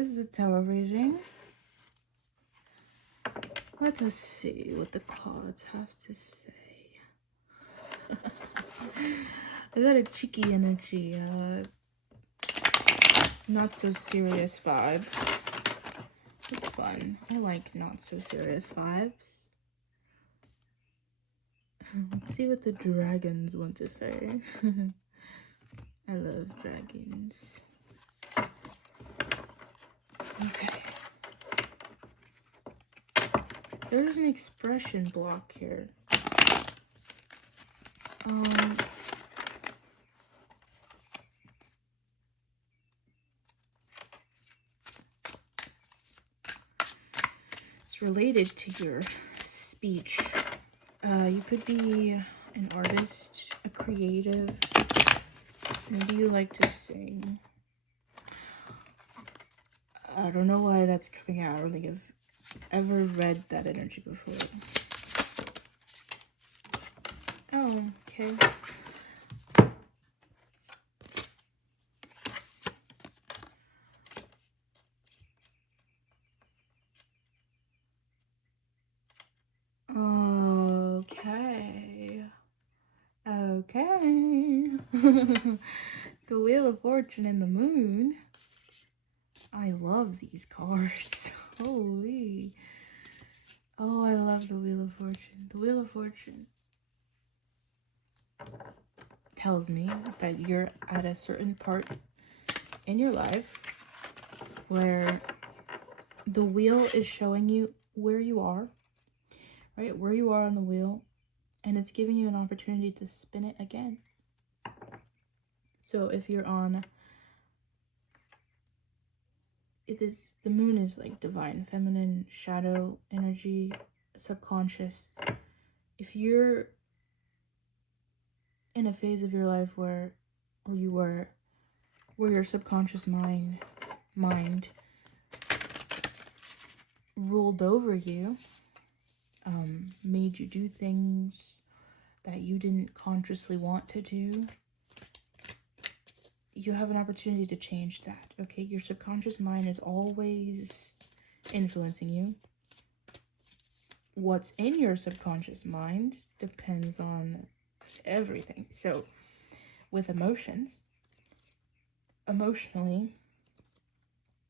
this is a tarot reading. Let us see what the cards have to say. I got a cheeky energy, not so serious vibe. It's fun. I like not so serious vibes. Let's see what the dragons want to say. I love dragons. Okay. There's an expression block here. It's related to your speech. You could be an artist, a creative. Maybe you like to sing. I don't know why that's coming out. I don't think I've ever read that energy before. Oh, okay. Okay. The Wheel of Fortune and the Moon. I love these cards. Holy. Oh, I love the Wheel of Fortune. The Wheel of Fortune tells me that you're at a certain part in your life where the wheel is showing you where you are, right? Where you are on the wheel, and it's giving you an opportunity to spin it again. So if you're on, the moon is like divine, feminine, shadow energy, subconscious. If you're in a phase of your life where your subconscious mind ruled over you, made you do things that you didn't consciously want to do, you have an opportunity to change that, okay? Your subconscious mind is always influencing you. What's in your subconscious mind depends on everything. So with emotionally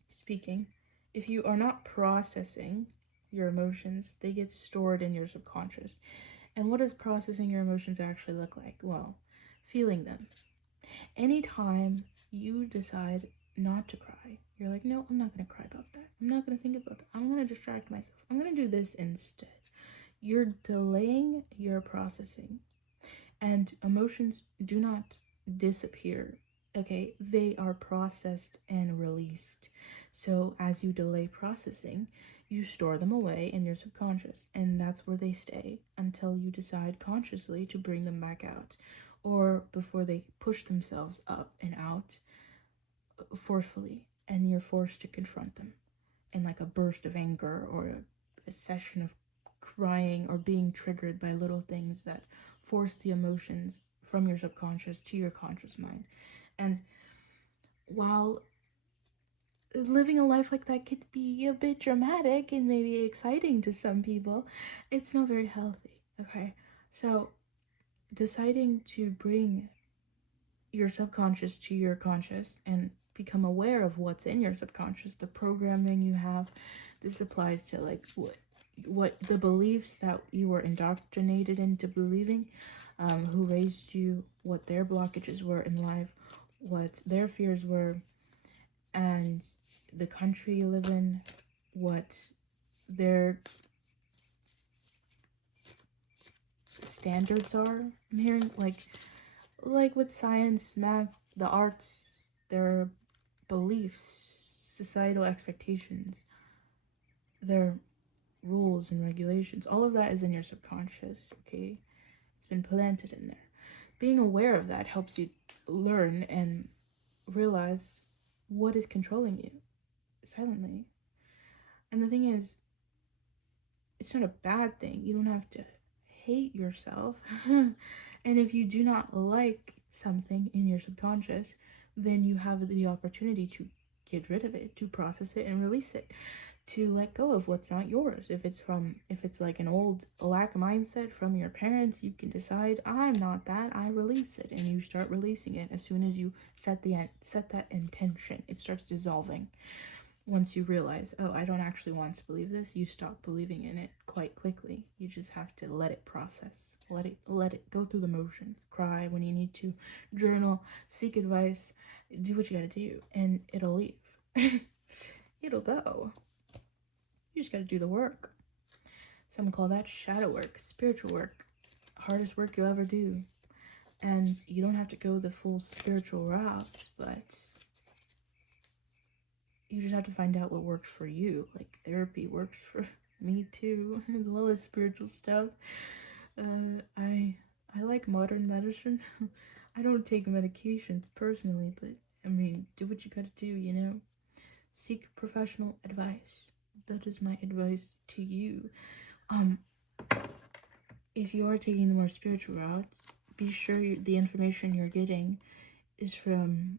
speaking, if you are not processing your emotions, they get stored in your subconscious. And what does processing your emotions actually look like? Well, feeling them. Anytime you decide not to cry, you're like, no, I'm not going to cry about that. I'm not going to think about that. I'm going to distract myself. I'm going to do this instead. You're delaying your processing. And emotions do not disappear, okay? They are processed and released. So as you delay processing, you store them away in your subconscious, and that's where they stay until you decide consciously to bring them back out, or before they push themselves up and out forcefully, and you're forced to confront them in like a burst of anger or a session of crying or being triggered by little things that force the emotions from your subconscious to your conscious mind. And while living a life like that could be a bit dramatic and maybe exciting to some people, it's not very healthy, okay? So deciding to bring your subconscious to your conscious and become aware of what's in your subconscious, the programming you have. This applies to like what the beliefs that you were indoctrinated into believing, who raised you, what their blockages were in life, what their fears were, and the country you live in, what their standards are. I'm hearing like with science, math, the arts, their beliefs, societal expectations, their rules and regulations, all of that is in your subconscious, okay? It's been planted in there. Being aware of that helps you learn and realize what is controlling you silently. And the thing is, it's not a bad thing. You don't have to hate yourself. And if you do not like something in your subconscious, then you have the opportunity to get rid of it, to process it and release it, to let go of what's not yours. If it's like an old lack mindset from your parents, you can decide, I'm not that, I release it, and you start releasing it. As soon as you set that intention, it starts dissolving. Once you realize, oh, I don't actually want to believe this, you stop believing in it quite quickly. You just have to let it process. Let it go through the motions. Cry when you need to. Journal. Seek advice. Do what you gotta do. And it'll leave. It'll go. You just gotta do the work. Some call that shadow work. Spiritual work. Hardest work you'll ever do. And you don't have to go the full spiritual route, but you just have to find out what works for you. Like, therapy works for me too, as well as spiritual stuff. I like modern medicine. I don't take medications personally, but I mean, do what you gotta do, you know? Seek professional advice. That is my advice to you. If you are taking the more spiritual route, be sure the information you're getting is from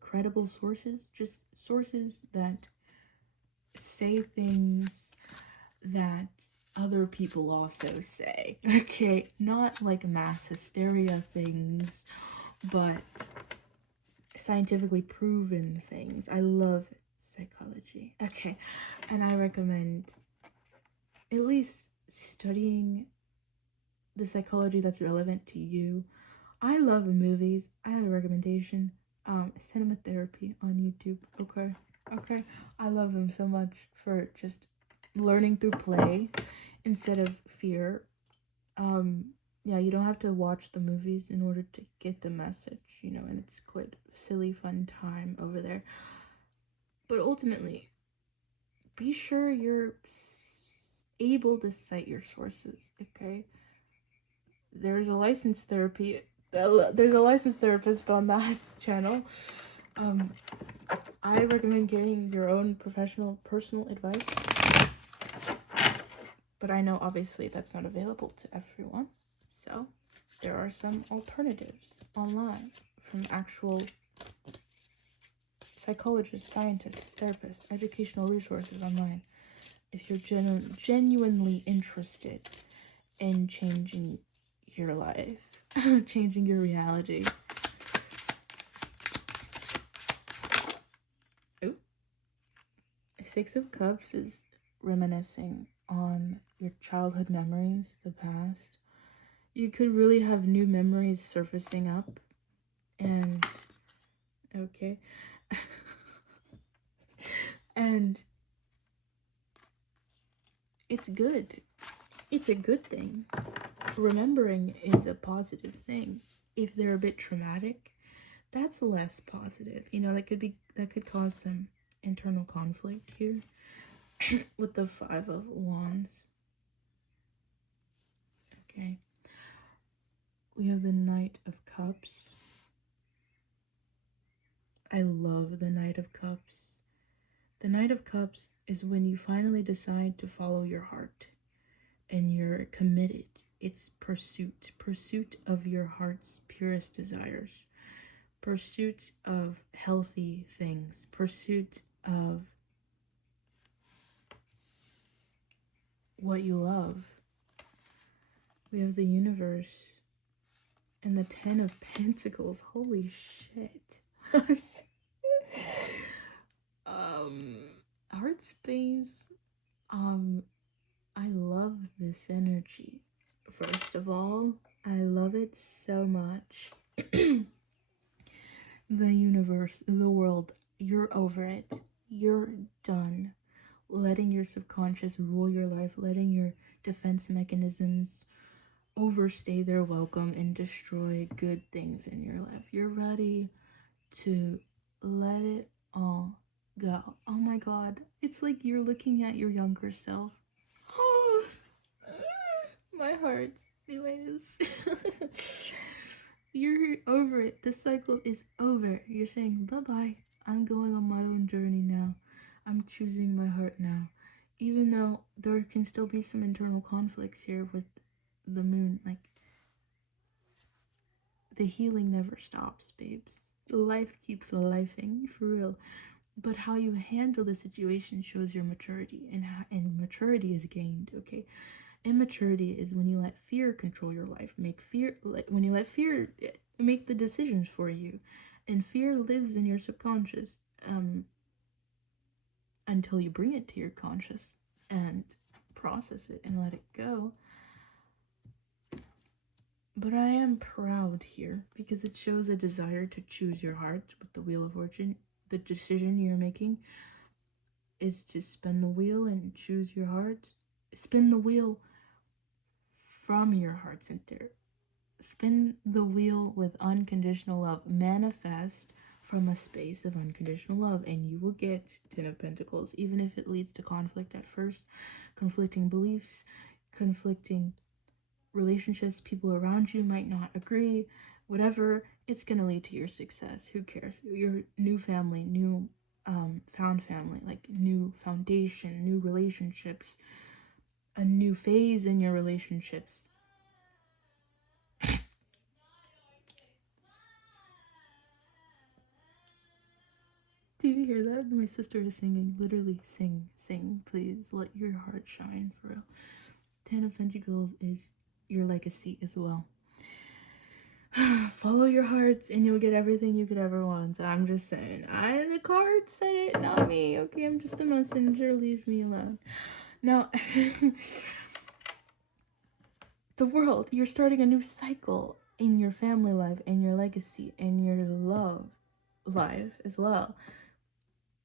credible sources, just sources that say things that other people also say. Okay, not like mass hysteria things, but scientifically proven things. I love psychology. Okay, and I recommend at least studying the psychology that's relevant to you. I love movies. I have a recommendation. Cinema therapy on YouTube. Okay. I love them so much for just learning through play instead of fear. Yeah, you don't have to watch the movies in order to get the message, you know, and it's quite a silly, fun time over there. But ultimately, be sure you're able to cite your sources, okay? There's a licensed therapist on that channel. I recommend getting your own professional personal advice, but I know obviously that's not available to everyone, so there are some alternatives online from actual psychologists, scientists, therapists, educational resources online if you're genuinely interested in changing your life, changing your reality. Ooh. Six of Cups is reminiscing on your childhood memories, the past. You could really have new memories surfacing up, and okay. And it's good. It's a good thing. Remembering is a positive thing. If they're a bit traumatic, that's less positive. You know, that could cause some internal conflict here with the Five of Wands. Okay. We have the Knight of Cups. I love the Knight of Cups. The Knight of Cups is when you finally decide to follow your heart and you're committed. It's pursuit of your heart's purest desires, pursuit of healthy things, pursuit of what you love. We have the Universe and the Ten of Pentacles. Holy shit. Heart space. I love this energy. First of all, I love it so much. The universe, the world, you're over it. You're done letting your subconscious rule your life, letting your defense mechanisms overstay their welcome and destroy good things in your life. You're ready to let it all go. Oh my god, it's like you're looking at your younger self. Oh, my heart. Anyways, you're over it. The cycle is over. You're saying bye-bye. I'm going on my own journey now. I'm choosing my heart now. Even though there can still be some internal conflicts here with the moon, like, the healing never stops, babes. Life keeps lifing, for real. But how you handle the situation shows your maturity, and maturity is gained, okay? Immaturity is when you let fear control your life. When you let fear make the decisions for you, and fear lives in your subconscious until you bring it to your conscious and process it and let it go. But I am proud here because it shows a desire to choose your heart with the Wheel of Fortune. The decision you're making is to spin the wheel and choose your heart. Spin the wheel from your heart center. Spin the wheel with unconditional love. Manifest from a space of unconditional love, and you will get 10 of Pentacles, even if it leads to conflict at first, conflicting beliefs, conflicting relationships, people around you might not agree, whatever, it's going to lead to your success. Who cares? Your new family, new found family, like new foundation, new relationships, a new phase in your relationships. Do you hear that? My sister is singing. Literally sing, please. Let your heart shine, for real. 10 of Pentacles is your legacy as well. Follow your hearts and you'll get everything you could ever want. I'm just saying. The cards say it, not me. Okay, I'm just a messenger. Leave me alone. Now, the world, you're starting a new cycle in your family life and your legacy and your love life as well.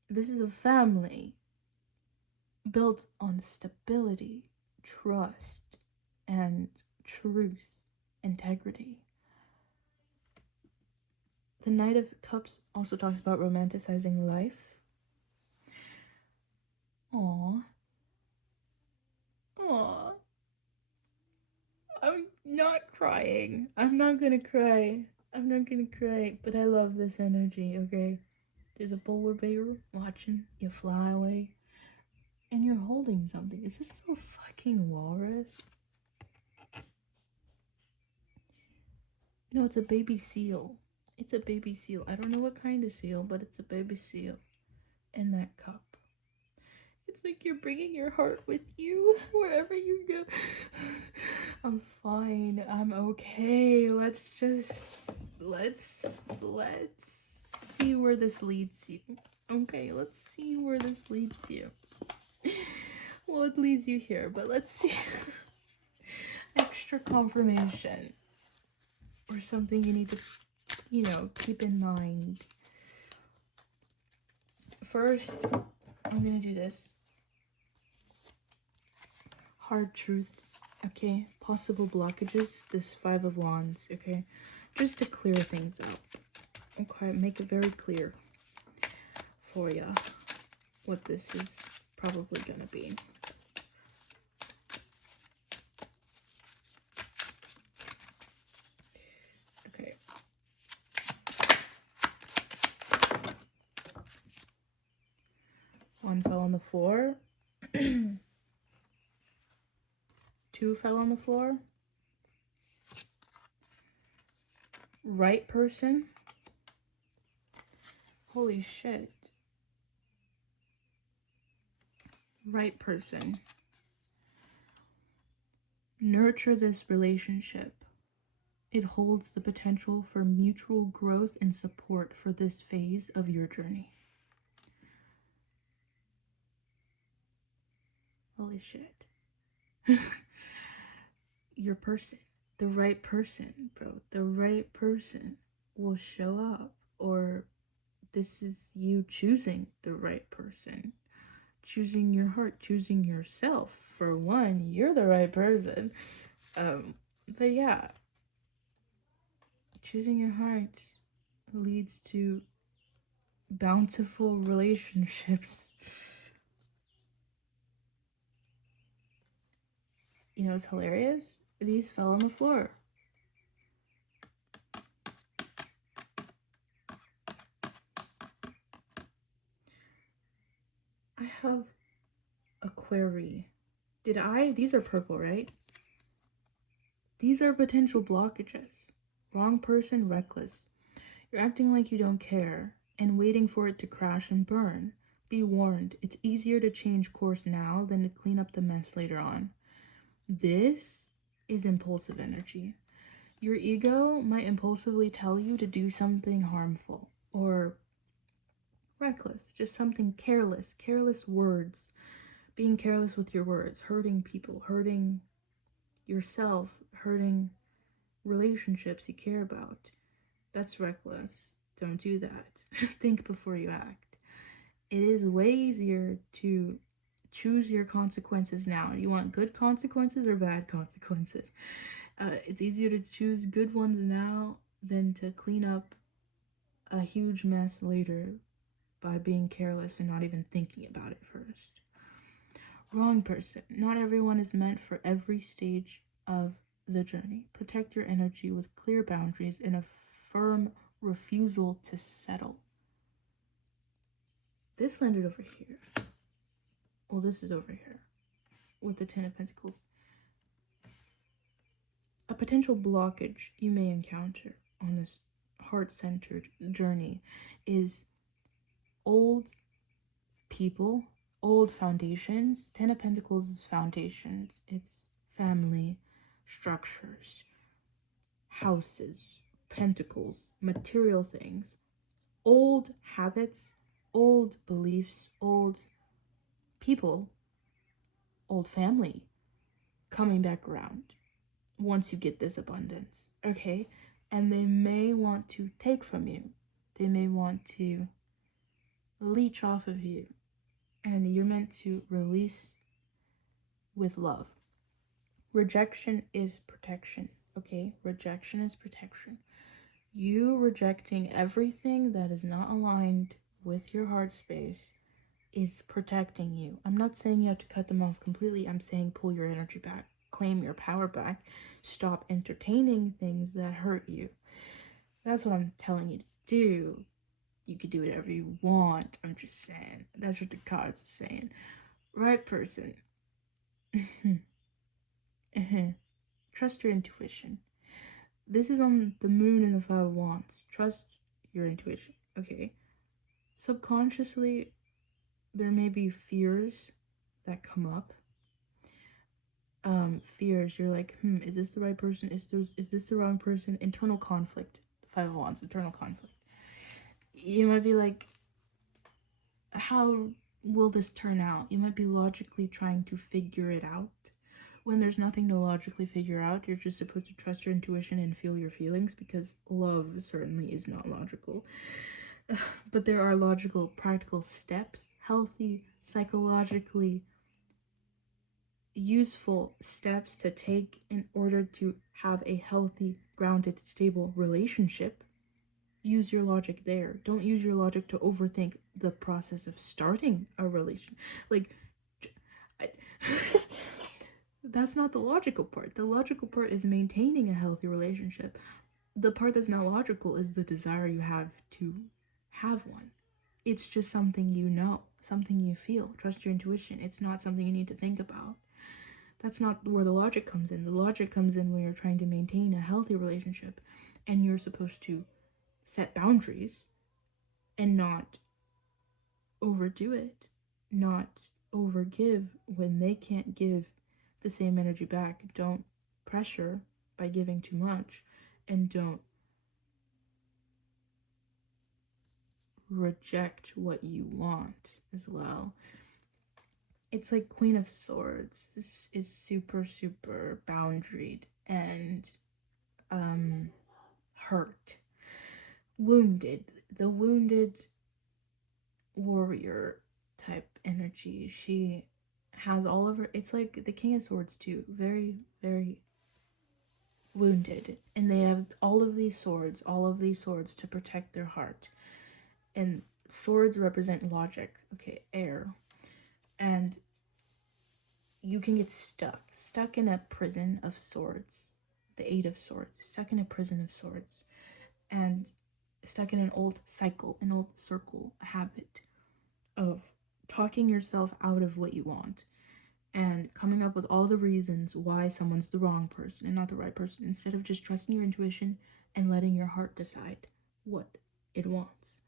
This is a family built on stability, trust, and truth, integrity. The Knight of Cups also talks about romanticizing life. Aww. I'm not crying. I'm not gonna cry. But I love this energy, okay? There's a polar bear watching you fly away. And you're holding something. Is this so fucking walrus? No, it's a baby seal. It's a baby seal. I don't know what kind of seal, but it's a baby seal in that cup. It's like you're bringing your heart with you wherever you go. I'm fine. I'm okay. Let's see where this leads you. Okay, let's see where this leads you. Well, it leads you here, but let's see. Extra confirmation. Or something you need to, keep in mind. First, I'm gonna do this. Hard truths, okay? Possible blockages, this 5 of Wands, okay? Just to clear things out. Okay, make it very clear for ya what this is probably gonna be. Okay. One fell on the floor. 2 fell on the floor. Right person. Holy shit. Right person. Nurture this relationship. It holds the potential for mutual growth and support for this phase of your journey. Holy shit. Your person. The right person, bro. The right person will show up. Or this is you choosing the right person. Choosing your heart. Choosing yourself. For one, you're the right person. But yeah. Choosing your heart leads to bountiful relationships. You know, it's hilarious. These fell on the floor. I have a query. These are purple, right? These are potential blockages. Wrong person, reckless. You're acting like you don't care and waiting for it to crash and burn. Be warned, it's easier to change course now than to clean up the mess later on. This is impulsive energy. Your ego might impulsively tell you to do something harmful or reckless, just something careless words, being careless with your words, hurting people, hurting yourself, hurting relationships you care about. That's reckless. Don't do that. Think before you act. It is way easier to choose your consequences now. You want good consequences or bad consequences? It's easier to choose good ones now than to clean up a huge mess later by being careless and not even thinking about it first. Wrong person. Not everyone is meant for every stage of the journey. Protect your energy with clear boundaries and a firm refusal to settle. This landed over here. Well, this is over here with the Ten of Pentacles. A potential blockage you may encounter on this heart-centered journey is old people, old foundations. Ten of Pentacles is foundations. It's family, structures, houses, pentacles, material things, old habits, old beliefs, old people, old family coming back around once you get this abundance, okay? And they may want to take from you. They may want to leech off of you. And you're meant to release with love. Rejection is protection, okay? Rejection is protection. You rejecting everything that is not aligned with your heart space is protecting you. I'm not saying you have to cut them off completely. I'm saying pull your energy back. Claim your power back. Stop entertaining things that hurt you. That's what I'm telling you to do. You can do whatever you want. I'm just saying. That's what the cards are saying. Right person. Trust your intuition. This is on the moon in the Five of Wands. Trust your intuition. Okay. Subconsciously, there may be fears that come up. Fears, you're like, is this the right person? Is this the wrong person? Internal conflict. The Five of Wands, internal conflict. You might be like, how will this turn out? You might be logically trying to figure it out. When there's nothing to logically figure out, you're just supposed to trust your intuition and feel your feelings, because love certainly is not logical. But there are logical, practical steps, healthy, psychologically useful steps to take in order to have a healthy, grounded, stable relationship. Use your logic there. Don't use your logic to overthink the process of starting a relationship. That's not the logical part. The logical part is maintaining a healthy relationship. The part that's not logical is the desire you have to have one. It's just something you know, something you feel. Trust your intuition. It's not something you need to think about. That's not where the logic comes in. The logic comes in when you're trying to maintain a healthy relationship and you're supposed to set boundaries and not overdo it, not overgive when they can't give the same energy back. Don't pressure by giving too much, and don't reject what you want as well. It's like Queen of Swords. This is super, super boundaried and hurt. Wounded. The wounded warrior type energy. She has all of her, it's like the King of Swords too. Very, very wounded. And they have all of these swords to protect their heart. And swords represent logic. Okay, air. And you can get stuck in a prison of swords. The Eight of Swords, stuck in a prison of swords. And stuck in an old cycle, an old circle, a habit of talking yourself out of what you want and coming up with all the reasons why someone's the wrong person and not the right person, instead of just trusting your intuition and letting your heart decide what it wants.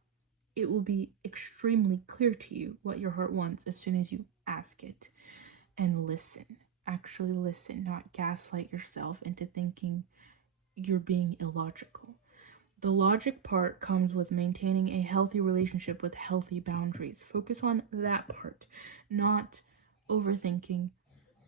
It will be extremely clear to you what your heart wants as soon as you ask it. And listen. Actually listen, not gaslight yourself into thinking you're being illogical. The logic part comes with maintaining a healthy relationship with healthy boundaries. Focus on that part, not overthinking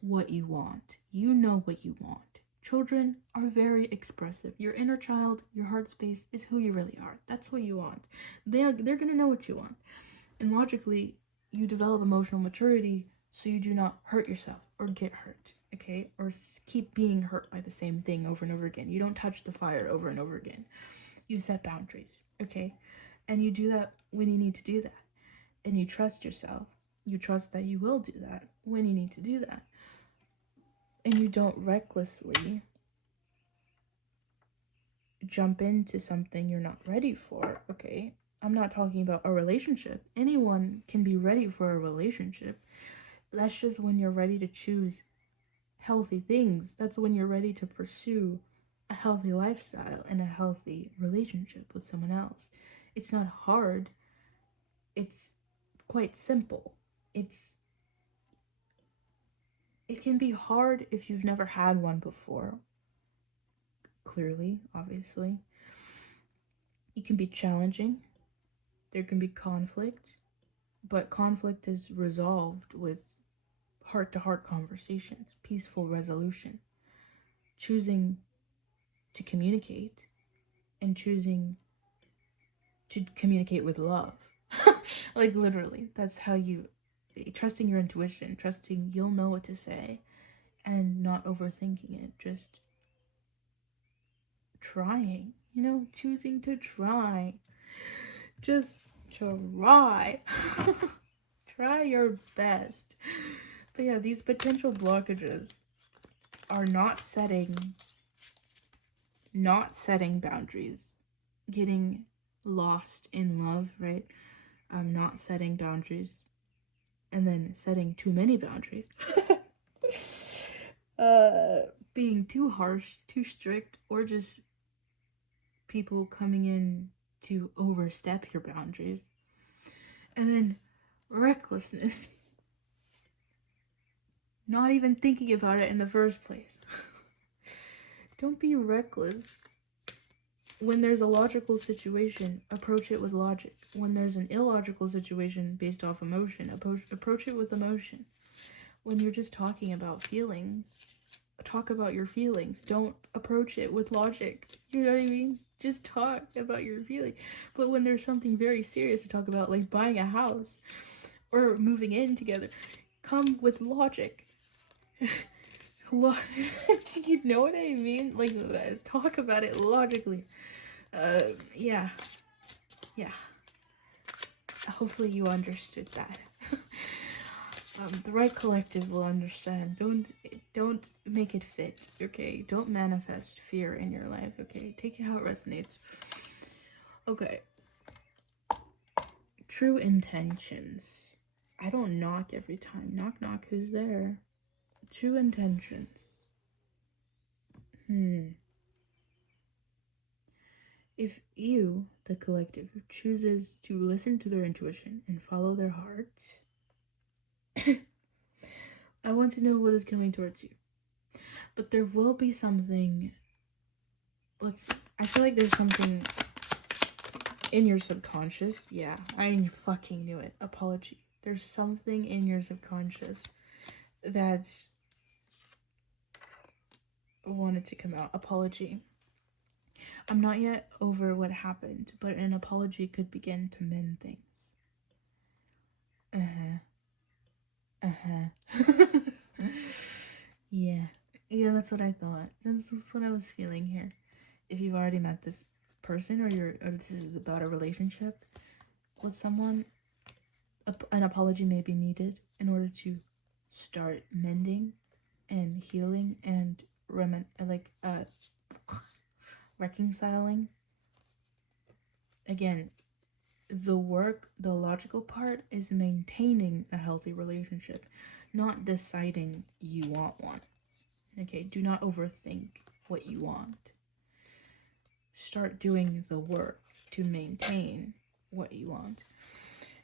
what you want. You know what you want. Children are very expressive. Your inner child, your heart space is who you really are. That's what you want. They're going to know what you want. And logically, you develop emotional maturity so you do not hurt yourself or get hurt, okay? Or keep being hurt by the same thing over and over again. You don't touch the fire over and over again. You set boundaries, okay? And you do that when you need to do that. And you trust yourself. You trust that you will do that when you need to do that. And you don't recklessly jump into something you're not ready for, okay? I'm not talking about a relationship. Anyone can be ready for a relationship. That's just when you're ready to choose healthy things. That's when you're ready to pursue a healthy lifestyle and a healthy relationship with someone else. It's not hard. It's quite simple. It can be hard if you've never had one before. Clearly, obviously. It can be challenging. There can be conflict. But conflict is resolved with heart-to-heart conversations, peaceful resolution, choosing to communicate, and choosing to communicate with love. Like literally, that's how you, trusting your intuition, trusting you'll know what to say, and not overthinking it, just trying, choosing to try. Just try. Try your best. But yeah, these potential blockages are not setting boundaries, getting lost in love, right? Not setting boundaries, and then setting too many boundaries. Being too harsh, too strict, or just people coming in to overstep your boundaries. And then recklessness. Not even thinking about it in the first place. Don't be reckless. When there's a logical situation, approach it with logic. When there's an illogical situation based off emotion, approach it with emotion. When you're just talking about feelings, talk about your feelings. Don't approach it with logic. You know what I mean? Just talk about your feeling. But when there's something very serious to talk about, like buying a house or moving in together, come with logic. You know what I mean? Like, talk about it logically. Yeah. Hopefully you understood that. The right collective will understand. Don't make it fit, okay? Don't manifest fear in your life, okay? Take it how it resonates. Okay. True intentions. I don't knock every time. Knock, knock, who's there? True intentions. If you, the collective, chooses to listen to their intuition and follow their hearts, I want to know what is coming towards you. But there will be something, I feel like there's something in your subconscious. Yeah, I fucking knew it. Apology. There's something in your subconscious that's wanted to come out. Apology. I'm not yet over what happened, but an apology could begin to mend things. Yeah, that's what I thought. That's what I was feeling here. If you've already met this person, or this is about a relationship with someone, an apology may be needed in order to start mending and healing and reconciling. Again, the logical part is maintaining a healthy relationship, not deciding you want one. Okay, do not overthink what you want. Start doing the work. to maintain what you want.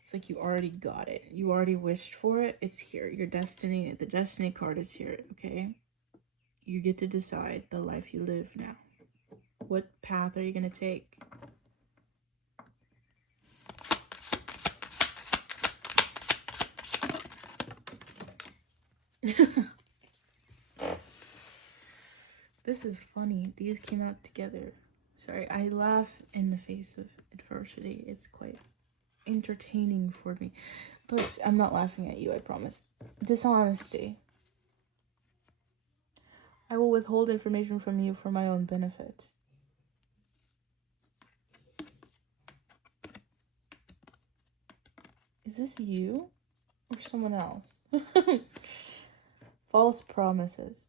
It's like you already got it. You already wished for it. It's here. Your destiny, the destiny card is here, okay? You get to decide the life you live now. What path are you going to take? This is funny. These came out together. Sorry, I laugh in the face of adversity. It's quite entertaining for me. But I'm not laughing at you, I promise. Dishonesty. I will withhold information from you for my own benefit. Is this you or someone else? False promises.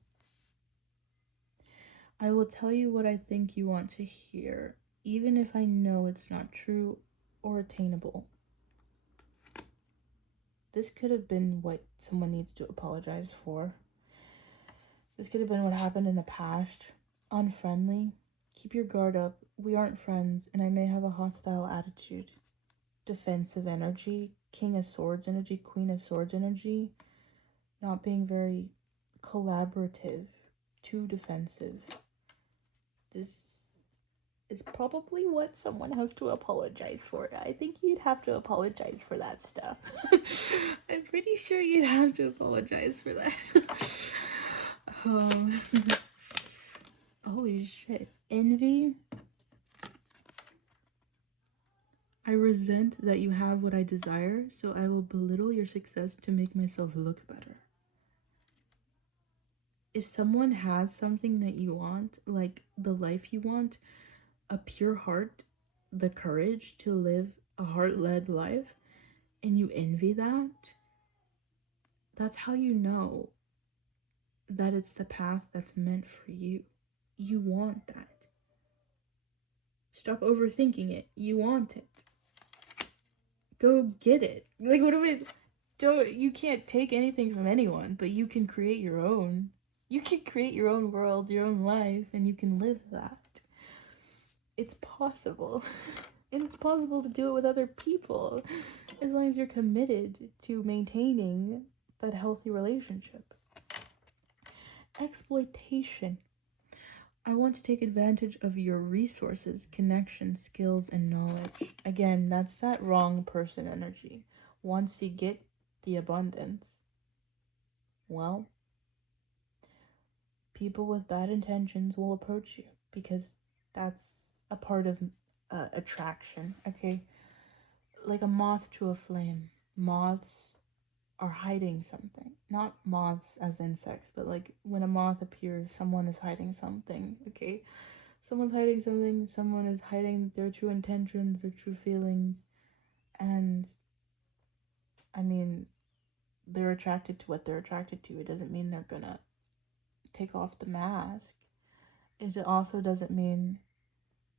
I will tell you what I think you want to hear, even if I know it's not true or attainable. This could have been what someone needs to apologize for. This could have been what happened in the past. Unfriendly. Keep your guard up. We aren't friends, and I may have a hostile attitude. Defensive energy. King of Swords energy. Queen of Swords energy. Not being very collaborative. Too defensive. This is probably what someone has to apologize for. I think you'd have to apologize for that stuff. I'm pretty sure you'd have to apologize for that. Holy shit. Envy. I resent that you have what I desire, so I will belittle your success to make myself look better. If someone has something that you want, like the life you want, a pure heart, the courage to live a heart-led life, and you envy that, that's how you know that it's the path that's meant for you. You want that. Stop overthinking it. You want it. Go get it. Like, what am I... You can't take anything from anyone, but you can create your own. You can create your own world, your own life, and you can live that. It's possible. And it's possible to do it with other people, as long as you're committed to maintaining that healthy relationship. Exploitation. I want to take advantage of your resources, connections, skills, and knowledge. Again, that's that wrong person energy. Once you get the abundance, well, people with bad intentions will approach you because that's a part of attraction, okay? Like a moth to a flame. Moths are hiding something. Not moths as insects, but like when a moth appears, someone is hiding something, okay? Someone's hiding something, someone is hiding their true intentions, their true feelings, and I mean, they're attracted to what they're attracted to. It doesn't mean they're gonna take off the mask. It also doesn't mean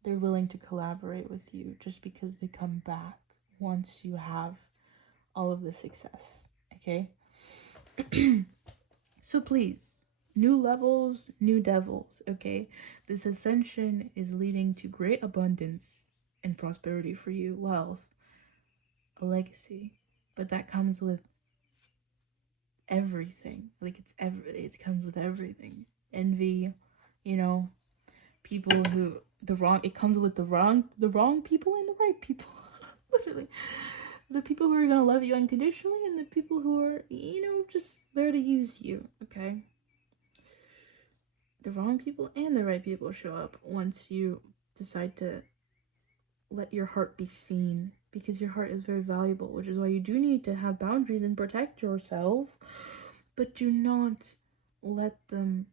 they're willing to collaborate with you just because they come back once you have all of the success, okay? So please, new levels, new devils, okay? This ascension is leading to great abundance and prosperity for you, wealth, a legacy, but that comes with everything. Like it comes with everything. Envy, you know, people who it comes with the wrong people and the right people. Literally. The people who are gonna love you unconditionally and the people who are, just there to use you, okay? The wrong people and the right people show up once you decide to let your heart be seen, because your heart is very valuable, which is why you do need to have boundaries and protect yourself, but do not let them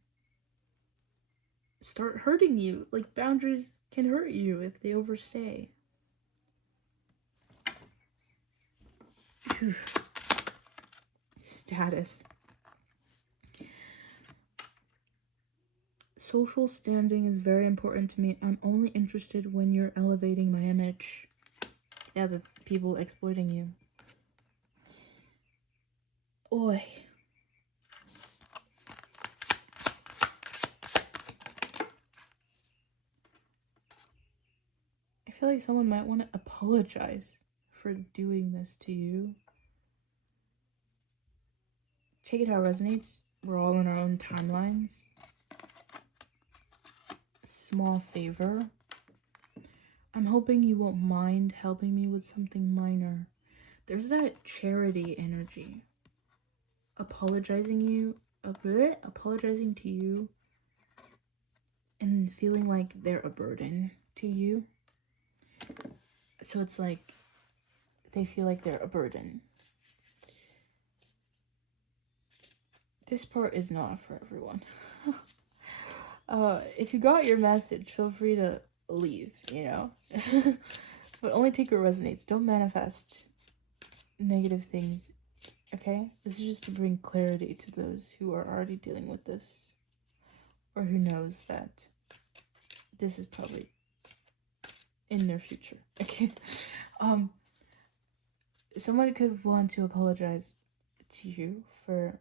start hurting you. Like, boundaries can hurt you if they overstay. Status. Social standing is very important to me. I'm only interested when you're elevating my image. Yeah, that's people exploiting you. Oi. I feel like someone might want to apologize for doing this to you. Take it how it resonates. We're all in our own timelines. Small favor. I'm hoping you won't mind helping me with something minor. There's that charity energy. Apologizing to you and feeling like they're a burden to you. So it's like they feel like they're a burden. This part is not for everyone. If you got your message, feel free to leave, you know. But only take what resonates. Don't manifest negative things, okay? This is just to bring clarity to those who are already dealing with this, or who knows that this is probably in their future, okay? Someone could want to apologize to you for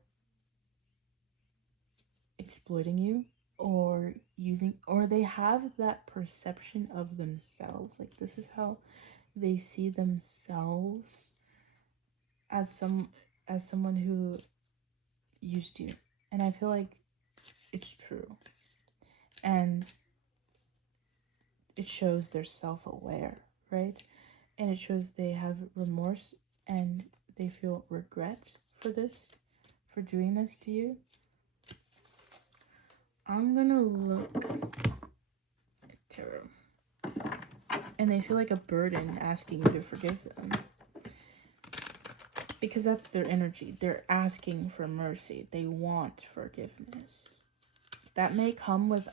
exploiting you, or they have that perception of themselves, like this is how they see themselves, as someone who used you. And I feel like it's true, and it shows they're self-aware, right? And it shows they have remorse and they feel regret for doing this to you. I'm gonna look at tarot. And they feel like a burden asking you to forgive them. Because that's their energy. They're asking for mercy. They want forgiveness. That may come with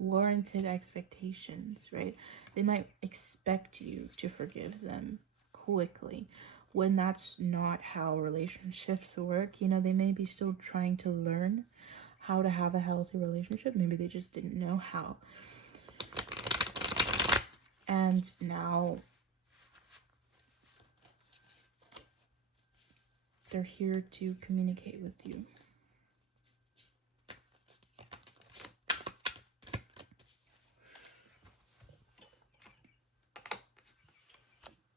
unwarranted expectations, right? They might expect you to forgive them quickly, when that's not how relationships work. You know, they may be still trying to learn how to have a healthy relationship. Maybe they just didn't know how. And now they're here to communicate with you.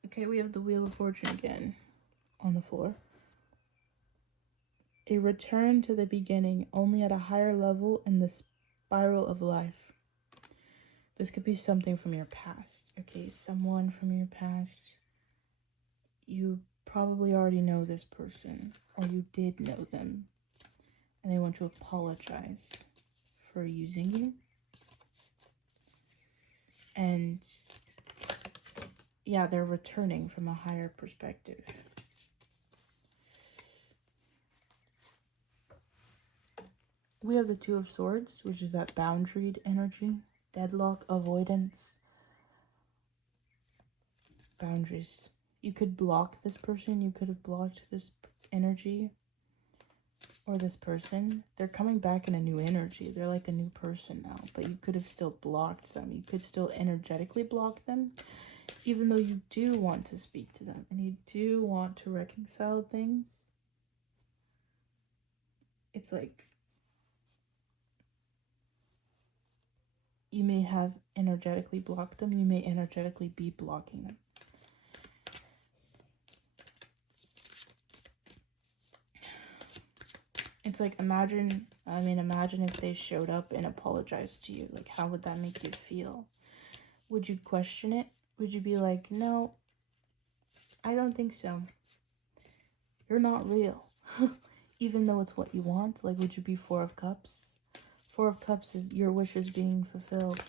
Okay, we have the Wheel of Fortune again on the floor. A return to the beginning, only at a higher level in the spiral of life. This could be something from your past, okay? Someone from your past. You probably already know this person, or you did know them, and they want to apologize for using you. And yeah, they're returning from a higher perspective. We have the Two of Swords, which is that boundaried energy, deadlock, avoidance, boundaries. You could block this person, you could have blocked this energy, or this person. They're coming back in a new energy. They're like a new person now, but you could have still blocked them. You could still energetically block them, even though you do want to speak to them and you do want to reconcile things. It's like you may have energetically blocked them. You may energetically be blocking them. It's like, imagine if they showed up and apologized to you. Like, how would that make you feel? Would you question it? Would you be like, no, I don't think so. You're not real. Even though it's what you want. Like, would you be Four of Cups? Four of Cups is your wishes being fulfilled.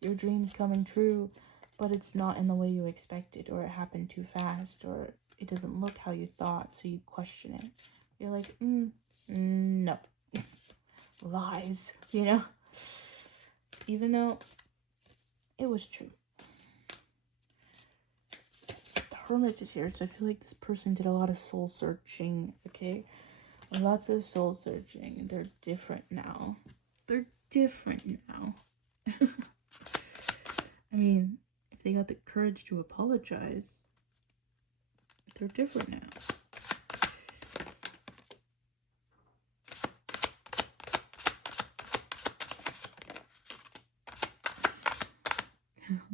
Your dreams coming true. But it's not in the way you expected. Or it happened too fast. Or it doesn't look how you thought. So you question it. You're like, no. Lies, you know? Even though it was true. The Hermit is here, so I feel like this person did a lot of soul searching, okay? Lots of soul searching. They're different now. They're different now. I mean, if they got the courage to apologize, they're different now.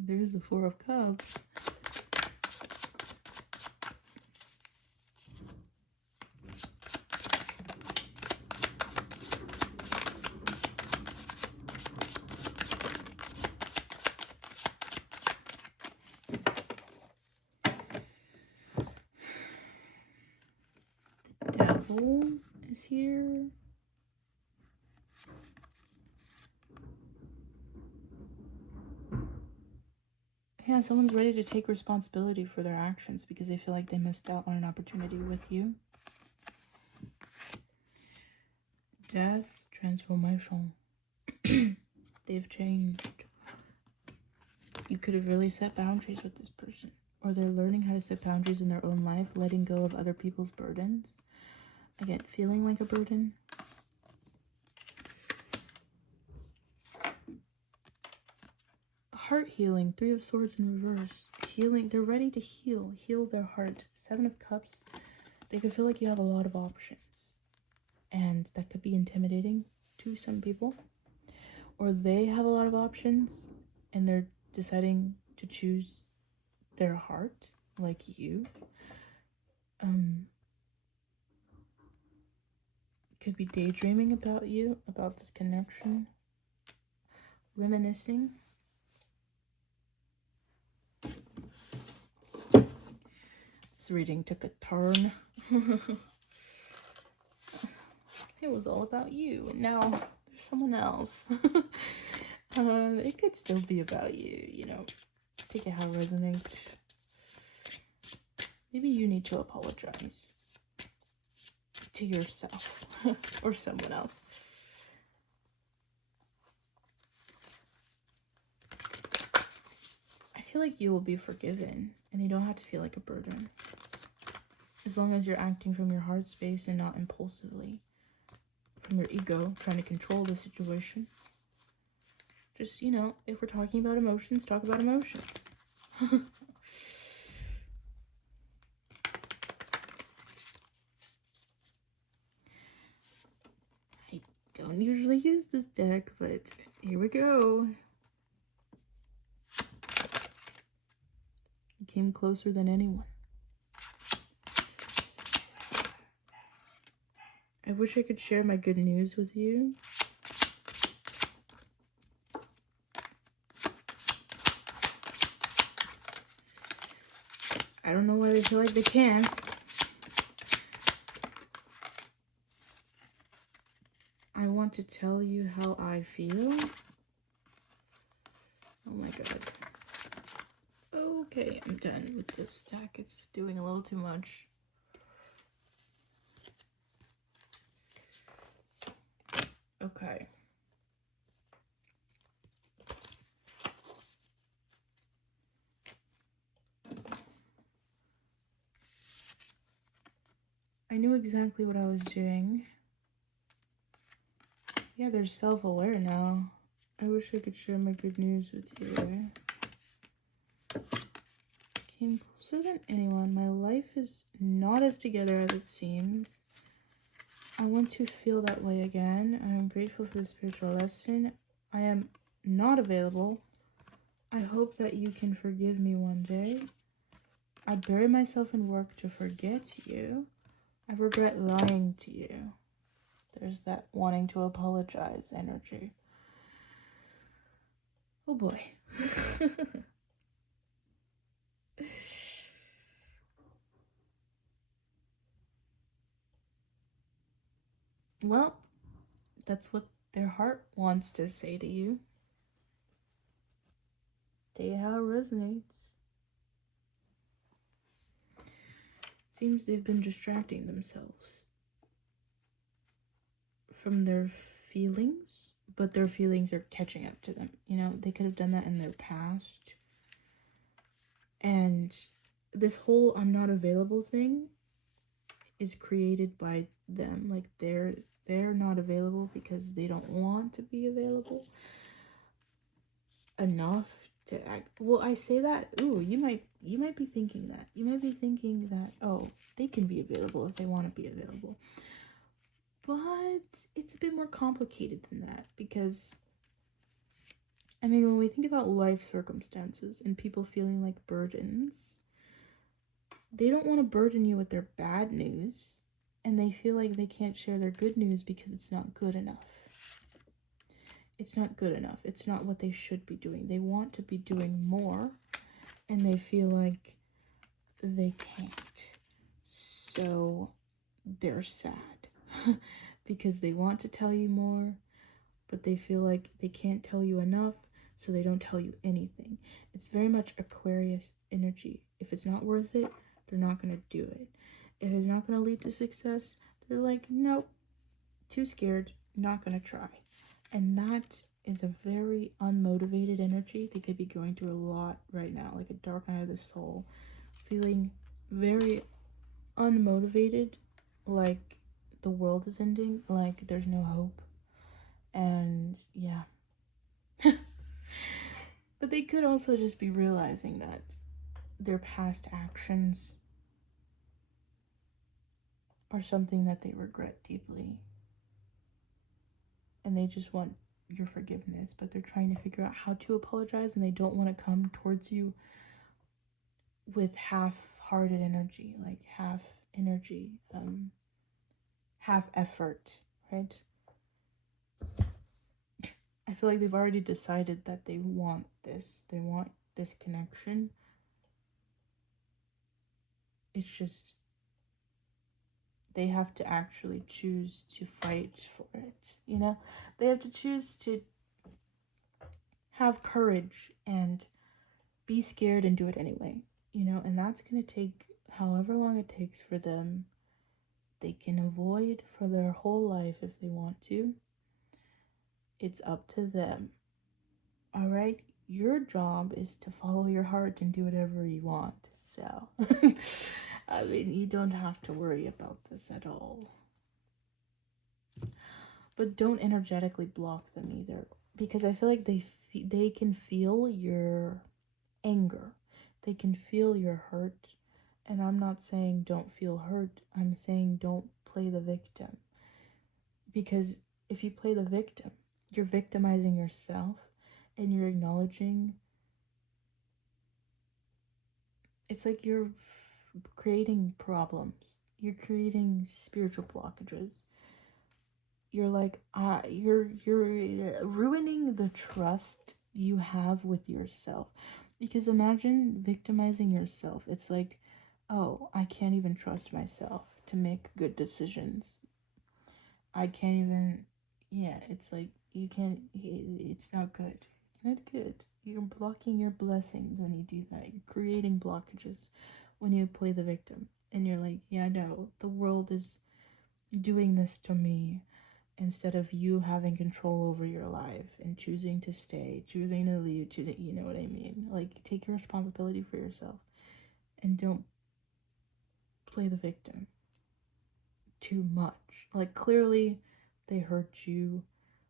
There's the Four of Cups. The Devil is here. Yeah, someone's ready to take responsibility for their actions because they feel like they missed out on an opportunity with you. Death, transformation. They've changed. You could have really set boundaries with this person. Or they're learning how to set boundaries in their own life, letting go of other people's burdens. Again, feeling like a burden. Heart healing, Three of Swords in reverse. Healing, they're ready to heal their heart. Seven of Cups, they could feel like you have a lot of options. And that could be intimidating to some people. Or they have a lot of options and they're deciding to choose their heart, like you. Could be daydreaming about you, about this connection. Reminiscing. This reading took a turn. It was all about you, and now there's someone else. It could still be about you, you know. Take it how it resonates. Maybe you need to apologize to yourself or someone else. I feel like you will be forgiven and you don't have to feel like a burden. As long as you're acting from your heart space and not impulsively from your ego, trying to control the situation. Just, you know, if we're talking about emotions, talk about emotions. I don't usually use this deck, but here we go. You came closer than anyone. I wish I could share my good news with you. I don't know why they feel like they can't. I want to tell you how I feel. Oh my god. Okay, I'm done with this deck. It's doing a little too much. Okay. I knew exactly what I was doing. Yeah, they're self-aware now. I wish I could share my good news with you. Came closer than anyone. My life is not as together as it seems. I want to feel that way again. I am grateful for the spiritual lesson. I am not available. I hope that you can forgive me one day. I bury myself in work to forget you. I regret lying to you. There's that wanting to apologize energy. Oh boy. Well, that's what their heart wants to say to you. Tell you how it resonates. Seems they've been distracting themselves from their feelings, but their feelings are catching up to them. You know, they could have done that in their past. And this whole I'm not available thing is created by them. Like they're not available because they don't want to be available enough to act. Well, I say that, ooh, you might be thinking that. You might be thinking that, oh, they can be available if they want to be available. But it's a bit more complicated than that, because I mean, when we think about life circumstances and people feeling like burdens, they don't want to burden you with their bad news, and they feel like they can't share their good news because it's not good enough. It's not good enough. It's not what they should be doing. They want to be doing more, and they feel like they can't. So they're sad because they want to tell you more, but they feel like they can't tell you enough, so they don't tell you anything. It's very much Aquarius energy. If it's not worth it, they're not going to do it. If it's not going to lead to success, they're like, nope, too scared, not going to try. And that is a very unmotivated energy. They could be going through a lot right now, like a dark night of the soul, feeling very unmotivated, like the world is ending, like there's no hope. And yeah. But they could also just be realizing that their past actions are something that they regret deeply. And they just want your forgiveness, but they're trying to figure out how to apologize, and they don't want to come towards you with half-hearted energy, like half energy, half effort, right? I feel like they've already decided that they want this connection. It's just they have to actually choose to fight for it, you know? They have to choose to have courage and be scared and do it anyway, you know? And that's going to take however long it takes for them. They can avoid for their whole life if they want to. It's up to them. All right? Your job is to follow your heart and do whatever you want. So, I mean, you don't have to worry about this at all. But don't energetically block them either, because I feel like they can feel your anger. They can feel your hurt. And I'm not saying don't feel hurt. I'm saying don't play the victim. Because if you play the victim, you're victimizing yourself, and you're acknowledging. It's like you're creating problems. You're creating spiritual blockages. You're like, you're ruining the trust you have with yourself. Because imagine victimizing yourself. It's like, oh, I can't even trust myself to make good decisions. I can't even, yeah, it's like, you can't, it's not good. It's not good. You're blocking your blessings when you do that. You're creating blockages when you play the victim. And you're like, yeah, no, the world is doing this to me, instead of you having control over your life and choosing to stay, choosing to leave, choosing, you know what I mean? Like, take your responsibility for yourself and don't play the victim too much. Like, clearly they hurt you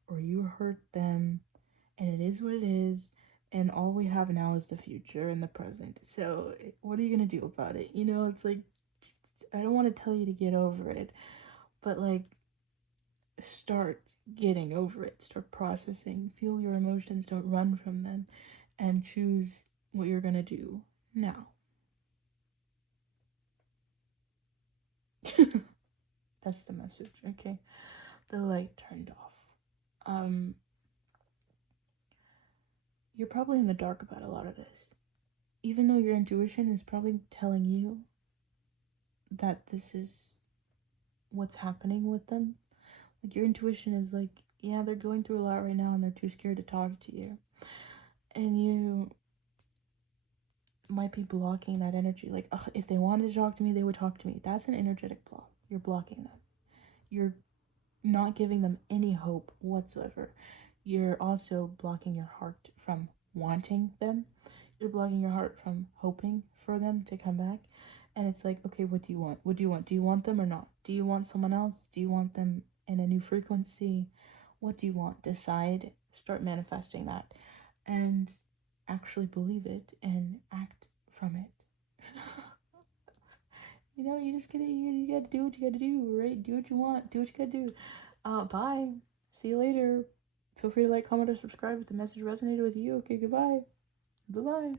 or you hurt them, and it is what it is, and all we have now is the future and the present. So what are you gonna do about it? You know, it's like, I don't want to tell you to get over it, but like, start getting over it, start processing, feel your emotions, don't run from them, and choose what you're gonna do now. That's the message. Okay, the light turned off. You're probably in the dark about a lot of this, even though your intuition is probably telling you that this is what's happening with them. Like, your intuition is like, yeah, they're going through a lot right now and they're too scared to talk to you, and you might be blocking that energy. Like, if they wanted to talk to me, they would talk to me. That's an energetic block. You're blocking them. You're not giving them any hope whatsoever. You're also blocking your heart from wanting them. You're blocking your heart from hoping for them to come back. And it's like, okay, what do you want? What do you want? Do you want them or not? Do you want someone else? Do you want them in a new frequency? What do you want? Decide. Start manifesting that. And actually believe it and act from it. You know, you just gotta, you gotta do what you gotta do, right? Do what you want. Do what you gotta do. Bye. See you later. Feel free to like, comment, or subscribe if the message resonated with you. Okay, goodbye. Bye-bye.